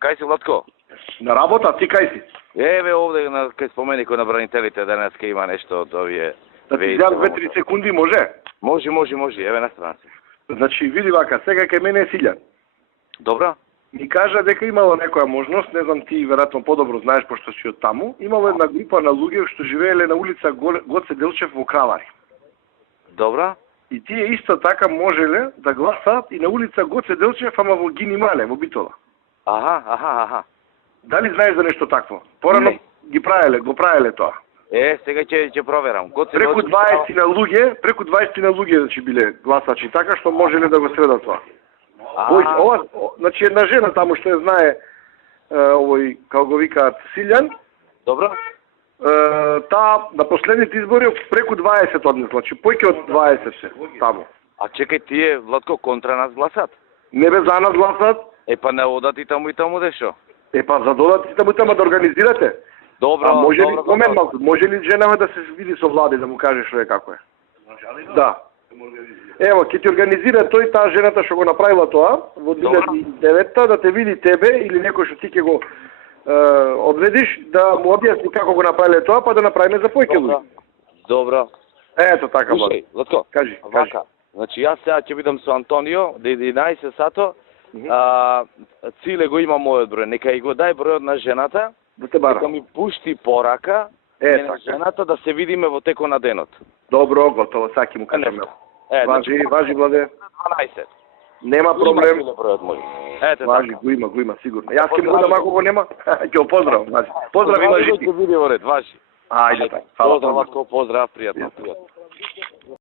Кај си, Владко? На работа, ти кај си? Еве овде кај споменикот на бранителите денеска има нешто од овие. Да ти дам 2-3 секунди, може? Може, еве настрана се. Значи, види вака, сега кај мене е Силјан. Добро? Ми кажа дека имало некоја можност, не знам ти веројатно подобро знаеш пошто си од таму, имало една група на луѓе што живееле на улица Гоце Делчев во Кравари. Добро? И тие исто така можеле да гласаат и на улица Гоце Делчев, ама во Гини Мале, во Битола. Аха. Дали знаеш за нешто такво? Порано го правеле тоа. Сега ќе проверам. Преку 20 на луѓе значи биле гласачи, така што можеле да го средат тоа. Ова, значи една жена таму што ја знае овој, како го викаат, Силјан. Добро? Таа на последните избори преку 20 однес, значи појќе од 20 се таму. А чекај, тие, Владко, контра нас гласат? Не бе за нас гласат? Па не одат и таму дешо? Па за додат и таму да организирате? Добро, а може ли, добро. може ли женава да се види со Влади, да му каже што е како е? Да. Ево, ќе ти организира тој таа жената што го направила тоа во 2009 да те види тебе или некој што ти ќе го одведиш да му објасни како го направиле тоа, па да направиме за појќе луѓе. Добро. Ето така, Слушај, Владко, кажи. Значи јас сега ќе бидам со Антонио до 11 сато. Циле го има мојот број, нека и го дај бројот на жената. Да те бара. Нека ми пушти порака на жената да се видиме во текот на денот. Добро, готово, саки му кажам. Важи, Владе. 12. Нема проблем. Ете, важи, го има, сигурно. Јас ќе му го дам, ако го нема, ќе го поздравам. Поздрав, важи. Важи. Ајде, така. Поздрав, Владко, поздрав, пријатно.